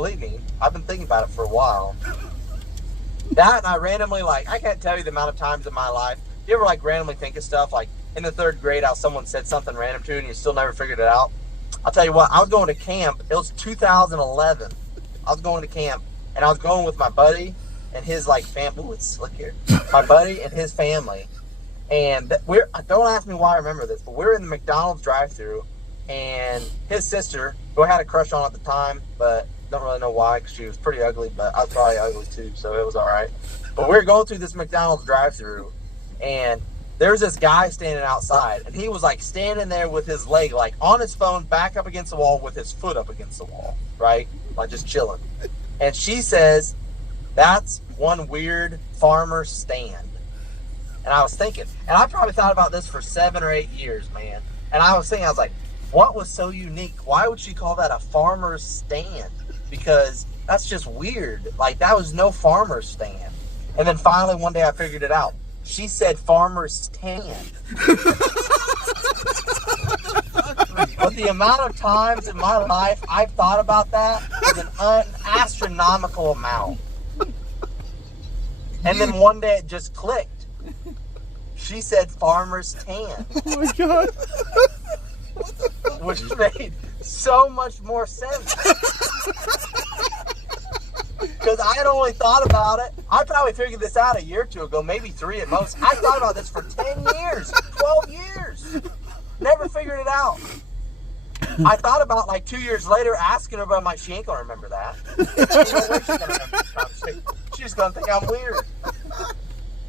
believe me, I've been thinking about it for a while. That, and I randomly, like, I can't tell you the amount of times in my life. You ever, like, randomly think of stuff? Like, in the 3rd grade, how someone said something random to you and you still never figured it out? I'll tell you what, I was going to camp. It was 2011. I was going to camp, and I was going with my buddy and his, like, family. Ooh, it's slick here. My buddy and his family. And don't ask me why I remember this, but we're in the McDonald's drive-thru, and his sister, who I had a crush on at the time, but don't really know why, because she was pretty ugly, but I was probably ugly too, so it was all right. But we were going through this McDonald's drive-thru, and there's this guy standing outside, and he was like standing there with his leg like on his phone, back up against the wall with his foot up against the wall, right? Like just chilling. And she says, "That's one weird farmer stand." And I was thinking, and I probably thought about this for 7 or 8 years, man. And I was thinking, I was like, what was so unique? Why would she call that a farmer's stand? Because that's just weird. Like, that was no farmer's stand. And then finally one day I figured it out. She said farmer's stand. But the amount of times in my life I've thought about that is an astronomical amount. And then one day it just clicked. She said farmer's tan. Oh my God. Which made so much more sense. Because I had only thought about it. I probably figured this out a year or 2 ago, maybe 3 at most. I thought about this for 10 years, 12 years. Never figured it out. I thought about like 2 years later asking her, but I'm like, she ain't gonna remember that. There's no way she's gonna remember this conversation. She's gonna think I'm weird.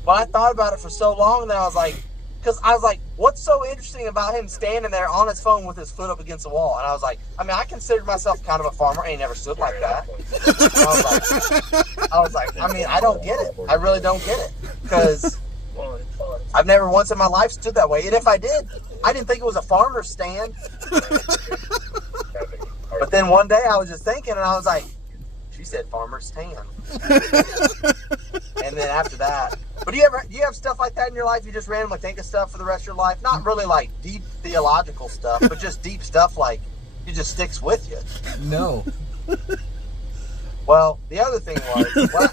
But I thought about it for so long, and then I was like, what's so interesting about him standing there on his phone with his foot up against the wall? And I was like, I mean, I considered myself kind of a farmer. I ain't never stood like that. I was like, I mean, I don't get it. I really don't get it. Because I've never once in my life stood that way. And if I did, I didn't think it was a farmer's stand. But then one day I was just thinking, and I was like, she said farmer's stand. And then after that, but do you have stuff like that in your life? You just randomly think of stuff for the rest of your life? Not really like deep theological stuff, but just deep stuff like it just sticks with you. No. Well, the other thing was,